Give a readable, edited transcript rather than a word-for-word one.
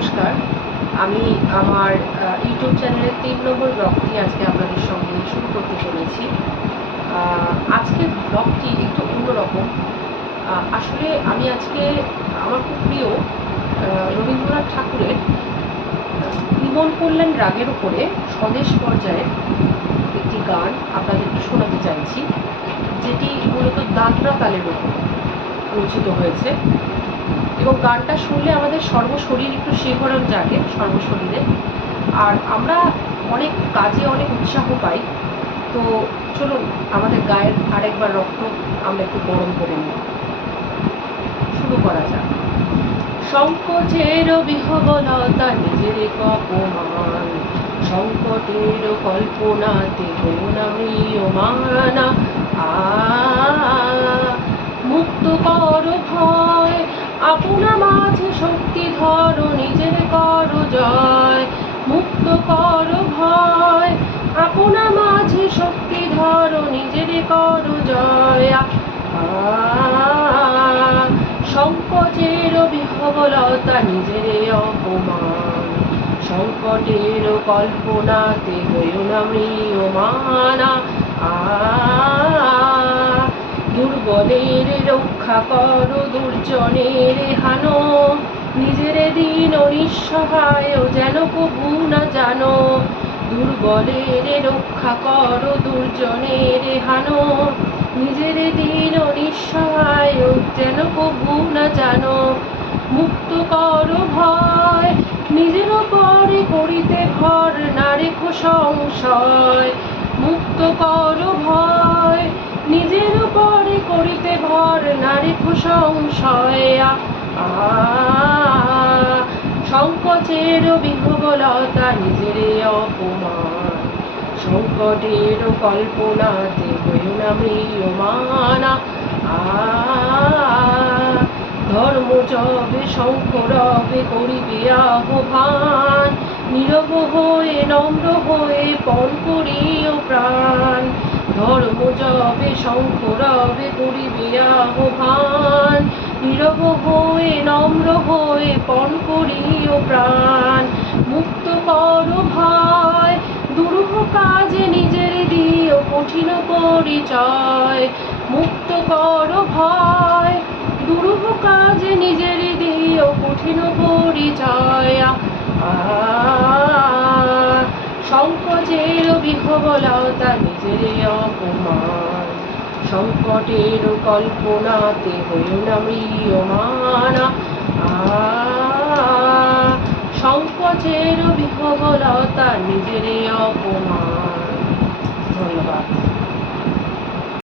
নমস্কার। আমি আমার ইউটিউব চ্যানেলের ৩ নম্বর ব্লগটি আজকে আপনাদের সঙ্গে শুরু করতে চলেছি। আজকের ব্লগটি একটু অন্যরকম। আসলে আমি আজকে আমার খুব প্রিয় রবীন্দ্রনাথ ঠাকুরের জীবন কল্যাণ রাগের উপরে স্বদেশ পর্যায়ের একটি গান আপনাদেরকে শোনাতে চাইছি, যেটি মূলত দাদরা তালের উপর রচিত হয়েছে। এবং গানটা শুনলে আমাদের সর্বশরীর একটু শিহরণ জাগে সর্বশরীরে, আর আমরা অনেক কাজে অনেক উৎসাহ পাই। তো চলুন আমাদের গায়ের আরেকবার রক্ত আমরা একটু গরম করে নিই। শুরু করা যাক। সংকোচের বিহবলতা নিজের অপমান, সংকটের কল্পনাতে হইও না ম্রিয়মানা। মুক্ত কর ভয়, আপনা মাঝে শক্তি ধর, নিজের কর জয়। মুক্ত কর ভয়, আপনা মাঝে শক্তি ধর, নিজের কর জয়। সংকোচের বিহবলতা নিজের অপমান, সংকটের কল্পনাতে হইও না ম্রিয়মানা। দুর্বলের রক্ষা কর, দুর্জনের হানো, নিজের দিন নিঃসহায় যেন কভু না জানো। দুর্বলের রক্ষা কর, দুর্জনের হানো, নিজের দিন নিঃসহায় যেন কভু না জানো। মুক্ত কর ভয়, নিজের পরে করিতে ঘর, না রেখো সংশয়। মুক্ত কর ভয়, নিজের পরে করিতে ভর, না রেখো সংশয়। সংকোচের বিহবলতা নিজের অপমান, সংকটের কল্পনাতে হইও না ম্রিয়মানা। ধর্ম যবে শঙ্খ রবে করিবে আহ্বান, নীরব হয়ে নম্র হয়ে পণ করিও প্রাণ। ধর্ম যবে শঙ্খ রবে করিবে আহ্বান, নীরব হয়ে নম্র হয়ে পণ করিও প্রাণ। মুক্ত কর ভয়, দুরূহ কাজে নিজের দিও কঠিন পরিচয়। মুক্ত কর ভয়, দুরূহ কাজে নিজের দিও কঠিন পরিচয়। সংকোচের বিহবলতা নিজের অপমান, সংকটের কল্পনাতে হইও না ম্রিয়মানা। সংকোচের বিহবলতা নিজের অপমান।